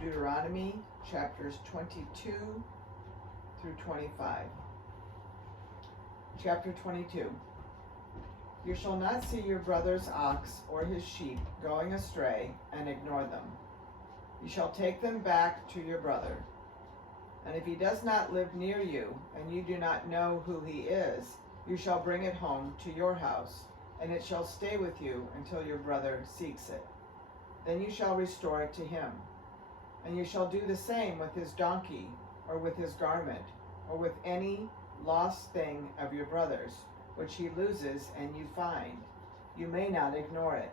Deuteronomy chapters 22 through 25. Chapter 22. You shall not see your brother's ox or his sheep going astray and ignore them. You shall take them back to your brother. And if he does not live near you, and you do not know who he is, you shall bring it home to your house, and it shall stay with you until your brother seeks it. Then you shall restore it to him. And you shall do the same with his donkey, or with his garment, or with any lost thing of your brother's, which he loses and you find. You may not ignore it.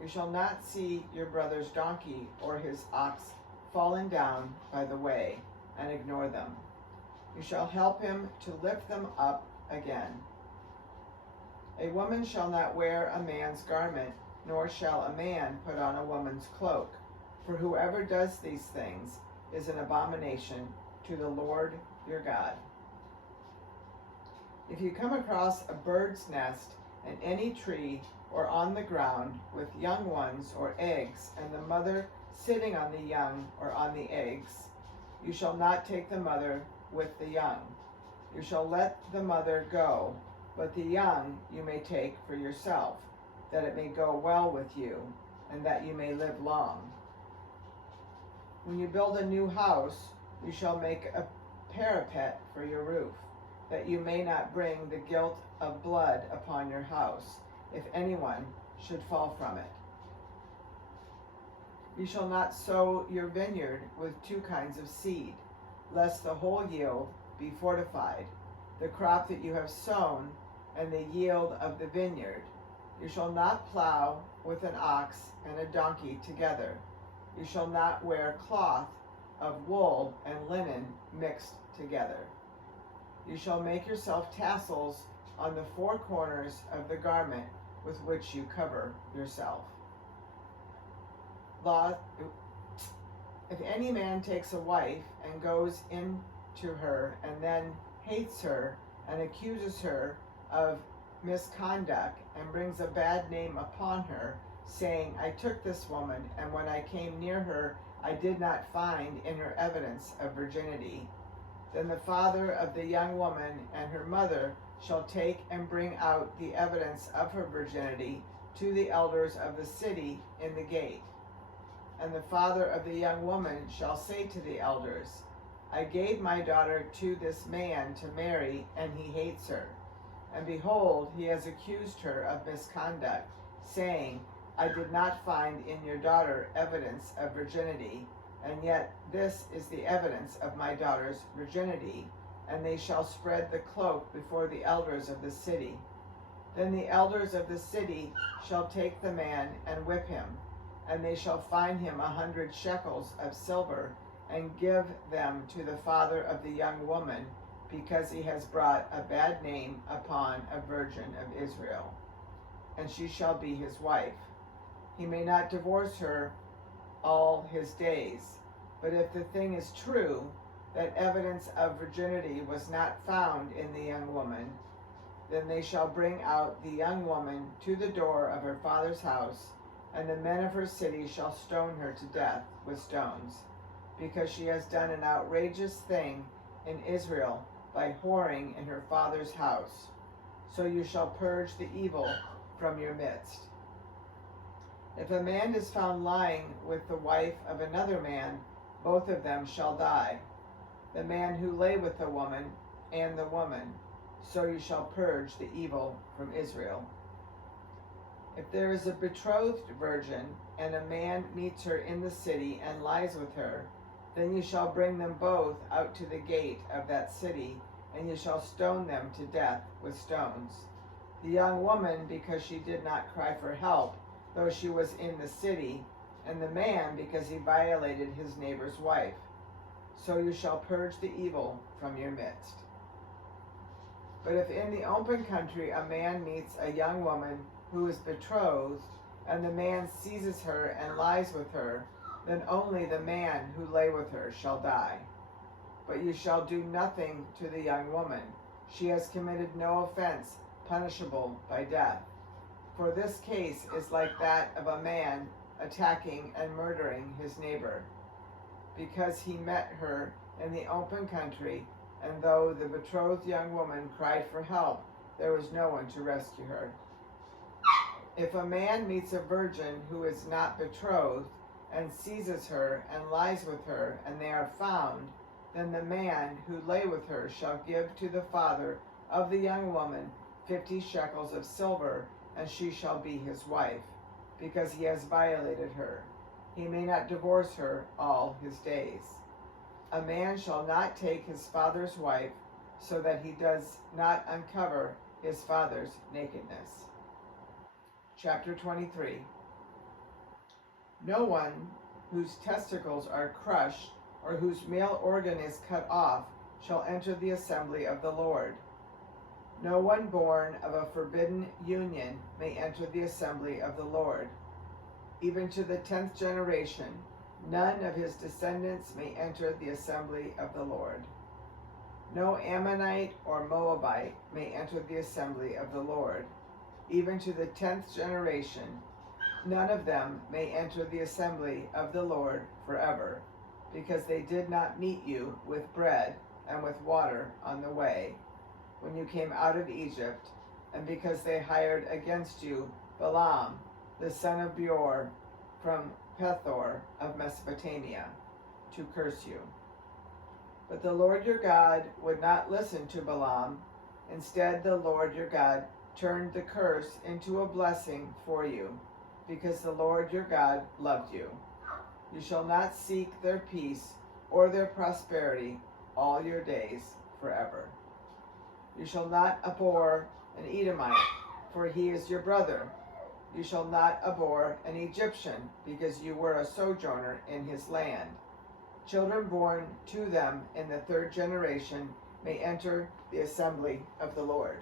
You shall not see your brother's donkey or his ox fallen down by the way, and ignore them. You shall help him to lift them up again. A woman shall not wear a man's garment, nor shall a man put on a woman's cloak, for whoever does these things is an abomination to the Lord your God. If you come across a bird's nest in any tree or on the ground with young ones or eggs, and the mother sitting on the young or on the eggs, you shall not take the mother with the young. You shall let the mother go, but the young you may take for yourself, that it may go well with you, and that you may live long. When you build a new house, you shall make a parapet for your roof, that you may not bring the guilt of blood upon your house, if anyone should fall from it. You shall not sow your vineyard with two kinds of seed, lest the whole yield be fortified, the crop that you have sown and the yield of the vineyard. You shall not plow with an ox and a donkey together. You shall not wear cloth of wool and linen mixed together. You shall make yourself tassels on the four corners of the garment with which you cover yourself. If any man takes a wife and goes into her and then hates her and accuses her of misconduct and brings a bad name upon her, saying, I took this woman, and when I came near her, I did not find in her evidence of virginity, then the father of the young woman and her mother shall take and bring out the evidence of her virginity to the elders of the city in the gate. And the father of the young woman shall say to the elders, I gave my daughter to this man to marry, and he hates her. And behold, he has accused her of misconduct, saying, I did not find in your daughter evidence of virginity, and yet this is the evidence of my daughter's virginity. And they shall spread the cloak before the elders of the city. Then the elders of the city shall take the man and whip him, and they shall fine him 100 shekels of silver, and give them to the father of the young woman, because he has brought a bad name upon a virgin of Israel. And she shall be his wife. He may not divorce her all his days. But if the thing is true, that evidence of virginity was not found in the young woman, then they shall bring out the young woman to the door of her father's house, and the men of her city shall stone her to death with stones, because she has done an outrageous thing in Israel by whoring in her father's house. So you shall purge the evil from your midst. If a man is found lying with the wife of another man, both of them shall die, the man who lay with the woman and the woman. So you shall purge the evil from Israel. If there is a betrothed virgin, and a man meets her in the city and lies with her, then you shall bring them both out to the gate of that city, and you shall stone them to death with stones. The young woman, because she did not cry for help, though she was in the city, and the man, because he violated his neighbor's wife. So you shall purge the evil from your midst. But if in the open country a man meets a young woman who is betrothed, and the man seizes her and lies with her, then only the man who lay with her shall die. But you shall do nothing to the young woman. She has committed no offense punishable by death. For this case is like that of a man attacking and murdering his neighbor. because he met her in the open country, and though the betrothed young woman cried for help, there was no one to rescue her. If a man meets a virgin who is not betrothed, and seizes her, and lies with her, and they are found, then the man who lay with her shall give to the father of the young woman 50 shekels of silver, and she shall be his wife, because he has violated her. He may not divorce her all his days. A man shall not take his father's wife, so that he does not uncover his father's nakedness. Chapter 23. No one whose testicles are crushed or whose male organ is cut off shall enter the assembly of the Lord. No one born of a forbidden union may enter the assembly of the Lord. Even to the 10th generation, none of his descendants may enter the assembly of the Lord. No Ammonite or Moabite may enter the assembly of the Lord. Even to the 10th generation, none of them may enter the assembly of the Lord forever, because they did not meet you with bread and with water on the way, when you came out of Egypt, and because they hired against you Balaam, the son of Beor, from Pethor of Mesopotamia, to curse you. But the Lord your God would not listen to Balaam. Instead, the Lord your God turned the curse into a blessing for you, because the Lord your God loved you. You shall not seek their peace or their prosperity all your days forever. You shall not abhor an Edomite, for he is your brother. You shall not abhor an Egyptian, because you were a sojourner in his land. Children born to them in the 3rd generation may enter the assembly of the Lord.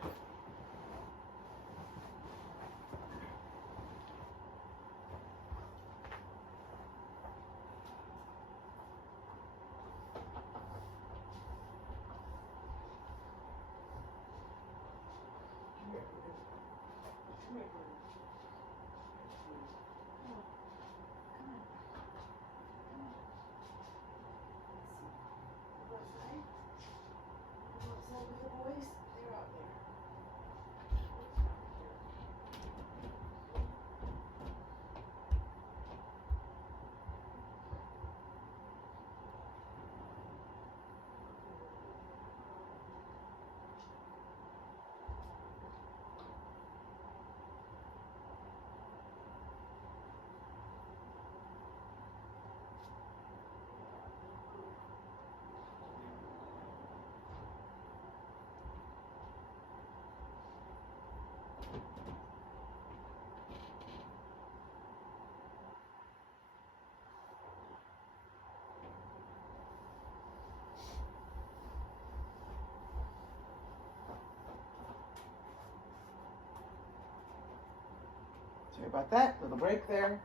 Sorry about that, little break there.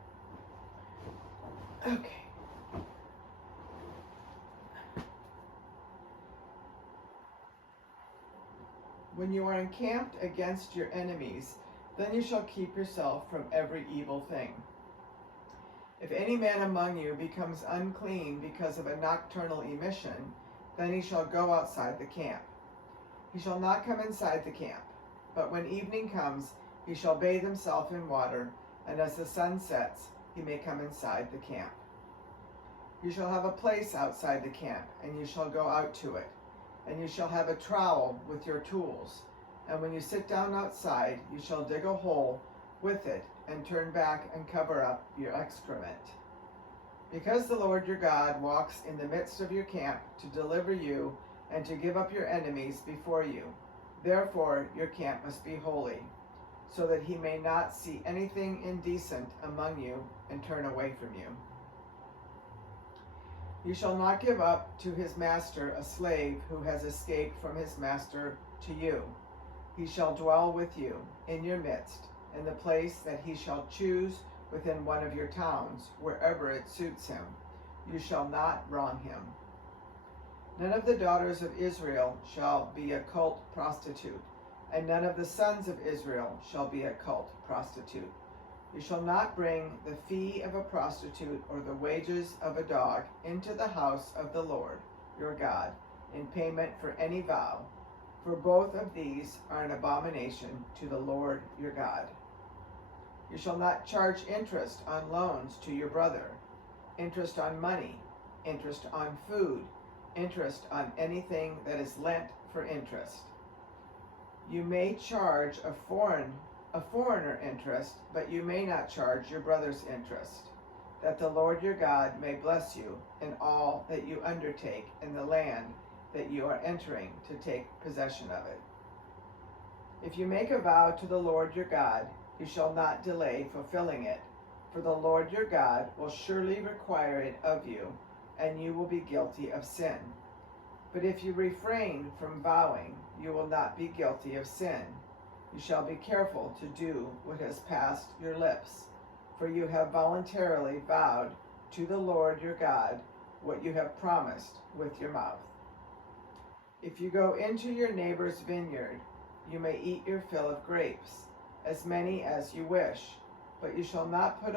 Okay. When you are encamped against your enemies, then you shall keep yourself from every evil thing. If any man among you becomes unclean because of a nocturnal emission, then he shall go outside the camp. He shall not come inside the camp, but when evening comes, he shall bathe himself in water, and as the sun sets, he may come inside the camp. You shall have a place outside the camp, and you shall go out to it. And you shall have a trowel with your tools. And when you sit down outside, you shall dig a hole with it, and turn back and cover up your excrement. Because the Lord your God walks in the midst of your camp to deliver you and to give up your enemies before you, therefore your camp must be holy, so that he may not see anything indecent among you and turn away from you. You shall not give up to his master a slave who has escaped from his master to you. He shall dwell with you in your midst, in the place that he shall choose within one of your towns, wherever it suits him. You shall not wrong him. None of the daughters of Israel shall be a cult prostitute, and none of the sons of Israel shall be a cult prostitute. You shall not bring the fee of a prostitute or the wages of a dog into the house of the Lord your God in payment for any vow, for both of these are an abomination to the Lord your God. You shall not charge interest on loans to your brother, interest on money, interest on food, interest on anything that is lent for interest. You may charge a foreigner interest, but you may not charge your brother's interest, that the Lord your God may bless you in all that you undertake in the land that you are entering to take possession of it. If you make a vow to the Lord your God, you shall not delay fulfilling it, for the Lord your God will surely require it of you, and you will be guilty of sin. But if you refrain from vowing, you will not be guilty of sin. You shall be careful to do what has passed your lips, for you have voluntarily vowed to the Lord your God what you have promised with your mouth. If you go into your neighbor's vineyard, you may eat your fill of grapes, as many as you wish, but you shall not put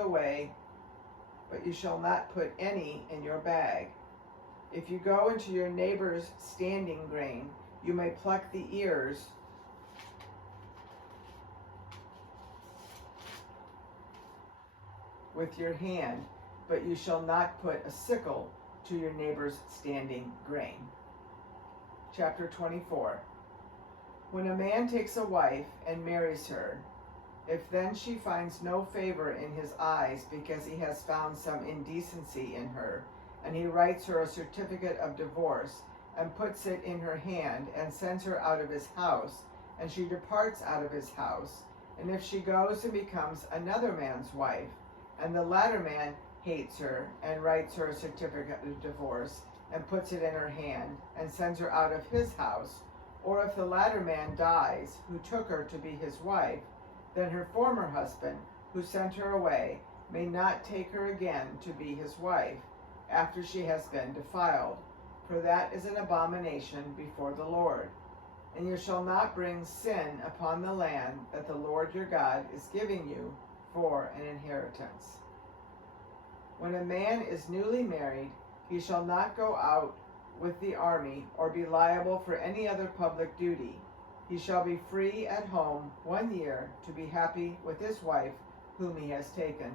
any in your bag. If you go into your neighbor's standing grain, you may pluck the ears with your hand, but you shall not put a sickle to your neighbor's standing grain. Chapter 24. When a man takes a wife and marries her, if then she finds no favor in his eyes because he has found some indecency in her, and he writes her a certificate of divorce and puts it in her hand and sends her out of his house, and she departs out of his house, and if she goes and becomes another man's wife, and the latter man hates her and writes her a certificate of divorce and puts it in her hand and sends her out of his house, or if the latter man dies who took her to be his wife, then her former husband, who sent her away, may not take her again to be his wife after she has been defiled, for that is an abomination before the Lord. And you shall not bring sin upon the land that the Lord your God is giving you for an inheritance. When a man is newly married, he shall not go out with the army or be liable for any other public duty. He shall be free at home 1 year to be happy with his wife whom he has taken.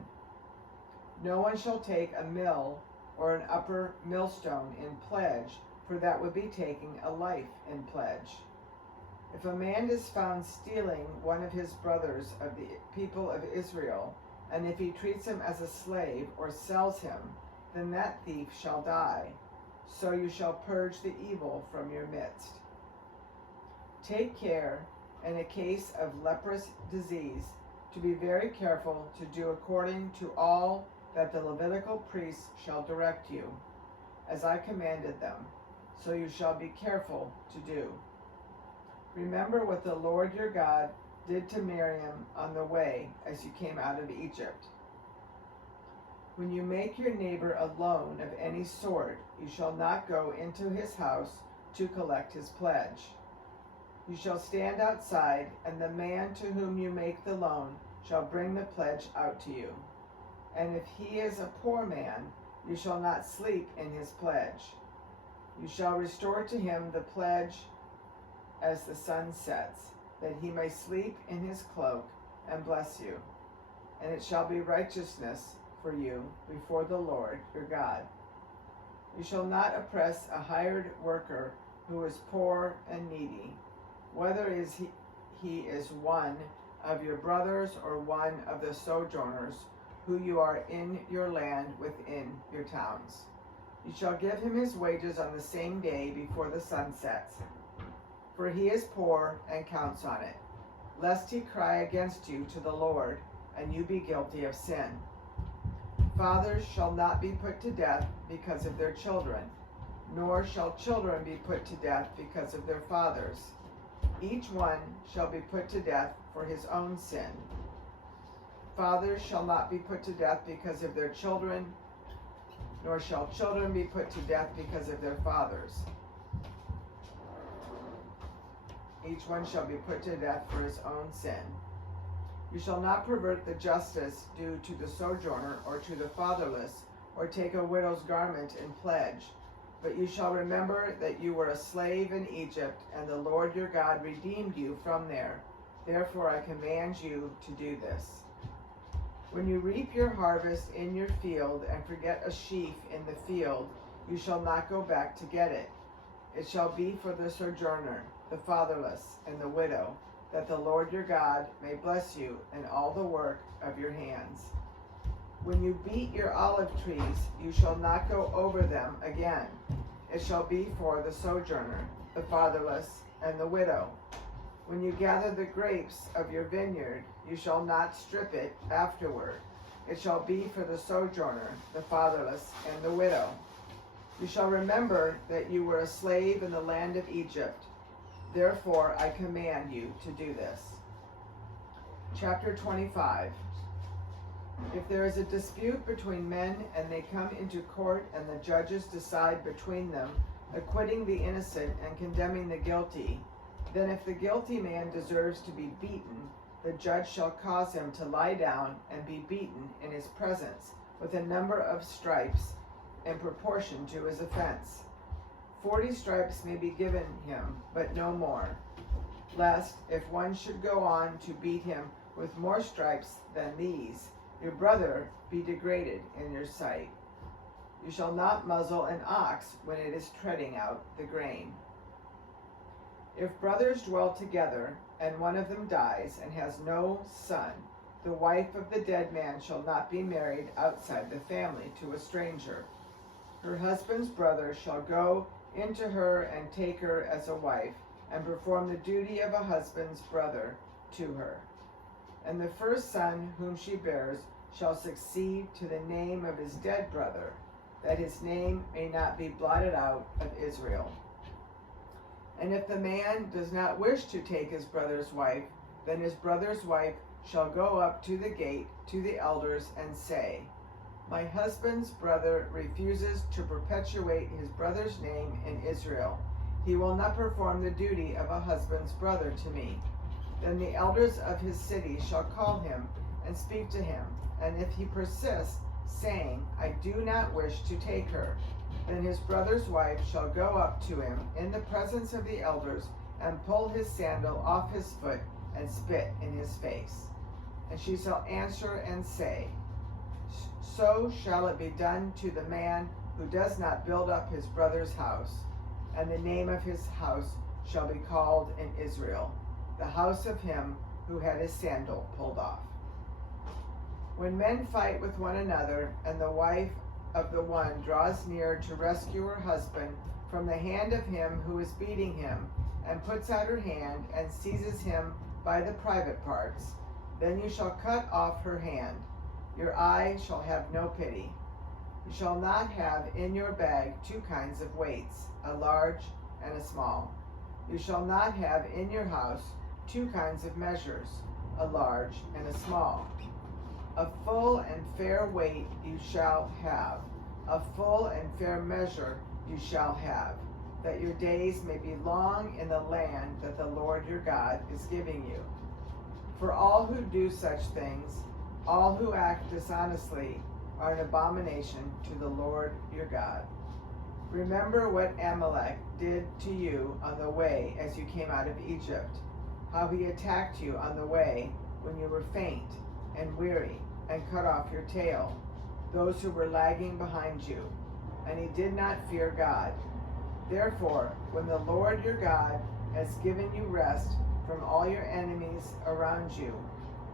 No one shall take a mill or an upper millstone in pledge, for that would be taking a life in pledge. If a man is found stealing one of his brothers of the people of Israel, and if he treats him as a slave or sells him, then that thief shall die. So you shall purge the evil from your midst. Take care, in a case of leprous disease, to be very careful to do according to all that the Levitical priests shall direct you, as I commanded them, so you shall be careful to do. Remember what the Lord your God did to Miriam on the way as you came out of Egypt. When you make your neighbor a loan of any sort, you shall not go into his house to collect his pledge. You shall stand outside, and the man to whom you make the loan shall bring the pledge out to you. And if he is a poor man, you shall not sleep in his pledge. You shall restore to him the pledge as the sun sets, that he may sleep in his cloak and bless you. And it shall be righteousness for you before the Lord your God. You shall not oppress a hired worker who is poor and needy, whether he is one of your brothers or one of the sojourners who you are in your land within your towns. You shall give him his wages on the same day before the sun sets, for he is poor and counts on it, lest he cry against you to the Lord, and you be guilty of sin. Fathers shall not be put to death because of their children, nor shall children be put to death because of their fathers. Each one shall be put to death for his own sin. Fathers shall not be put to death because of their children, nor shall children be put to death because of their fathers. Each one shall be put to death for his own sin. You shall not pervert the justice due to the sojourner or to the fatherless, or take a widow's garment in pledge. But you shall remember that you were a slave in Egypt, and the Lord your God redeemed you from there. Therefore I command you to do this. When you reap your harvest in your field and forget a sheaf in the field, you shall not go back to get it. It shall be for the sojourner, the fatherless, and the widow, that the Lord your God may bless you in all the work of your hands. When you beat your olive trees, you shall not go over them again. It shall be for the sojourner, the fatherless, and the widow. When you gather the grapes of your vineyard, you shall not strip it afterward. It shall be for the sojourner, the fatherless, and the widow. You shall remember that you were a slave in the land of Egypt. Therefore I command you to do this. Chapter 25. If there is a dispute between men and they come into court and the judges decide between them, acquitting the innocent and condemning the guilty, then if the guilty man deserves to be beaten, the judge shall cause him to lie down and be beaten in his presence with a number of stripes in proportion to his offense. 40 stripes may be given him, but no more, lest, if one should go on to beat him with more stripes than these, your brother be degraded in your sight. You shall not muzzle an ox when it is treading out the grain. If brothers dwell together, and one of them dies and has no son, the wife of the dead man shall not be married outside the family to a stranger. Her husband's brother shall go into her and take her as a wife, and perform the duty of a husband's brother to her. And the first son whom she bears shall succeed to the name of his dead brother, that his name may not be blotted out of Israel. And if the man does not wish to take his brother's wife, then his brother's wife shall go up to the gate to the elders and say, My husband's brother refuses to perpetuate his brother's name in Israel. He will not perform the duty of a husband's brother to me. Then the elders of his city shall call him and speak to him. And if he persists, saying, I do not wish to take her, then his brother's wife shall go up to him in the presence of the elders and pull his sandal off his foot and spit in his face. And she shall answer and say, So shall it be done to the man who does not build up his brother's house. And the name of his house shall be called in Israel, the house of him who had his sandal pulled off. When men fight with one another, and the wife of the one draws near to rescue her husband from the hand of him who is beating him, and puts out her hand and seizes him by the private parts, then you shall cut off her hand. Your eye shall have no pity. You shall not have in your bag 2 kinds of weights, a large and a small. You shall not have in your house 2 kinds of measures, a large and a small. A full and fair weight you shall have, a full and fair measure you shall have, that your days may be long in the land that the Lord your God is giving you. For all who do such things, all who act dishonestly, are an abomination to the Lord your God. Remember what Amalek did to you on the way as you came out of Egypt, how he attacked you on the way when you were faint and weary, and cut off your tail, those who were lagging behind you, and he did not fear God. Therefore, when the Lord your God has given you rest from all your enemies around you,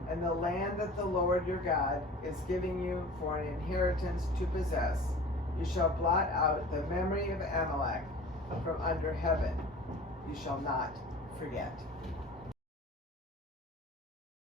and the land that the Lord your God is giving you for an inheritance to possess, you shall blot out the memory of Amalek from under heaven. You shall not forget.